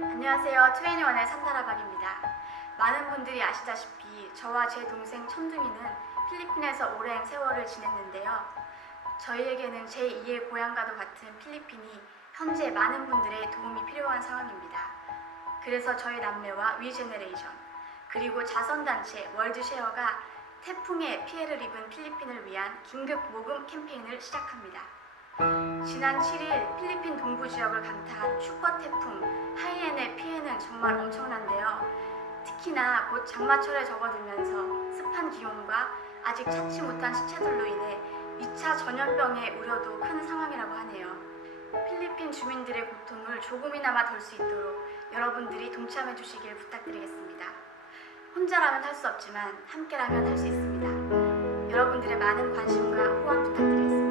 안녕하세요. 21의 산다라박입니다. 많은 분들이 아시다시피 저와 제 동생 천둥이는 필리핀에서 오랜 세월을 지냈는데요. 저희에게는 제2의 고향과도 같은 필리핀이 현재 많은 분들의 도움이 필요한 상황입니다. 그래서 저희 남매와 위제너레이션 그리고 자선단체 월드쉐어가 태풍에 피해를 입은 필리핀을 위한 긴급 모금 캠페인을 시작합니다. 지난 7일 필리핀 동부 지역을 강타한 슈퍼 태풍 하이엔의 피해는 정말 엄청난데요. 특히나 곧 장마철에 접어들면서 습한 기온과 아직 찾지 못한 시체들로 인해 2차 전염병의 우려도 큰 상황이라고 하네요. 필리핀 주민들의 고통을 조금이나마 덜 수 있도록 여러분들이 동참해 주시길 부탁드리겠습니다. 혼자라면 할 수 없지만 함께라면 할 수 있습니다. 여러분들의 많은 관심과 후원 부탁드리겠습니다.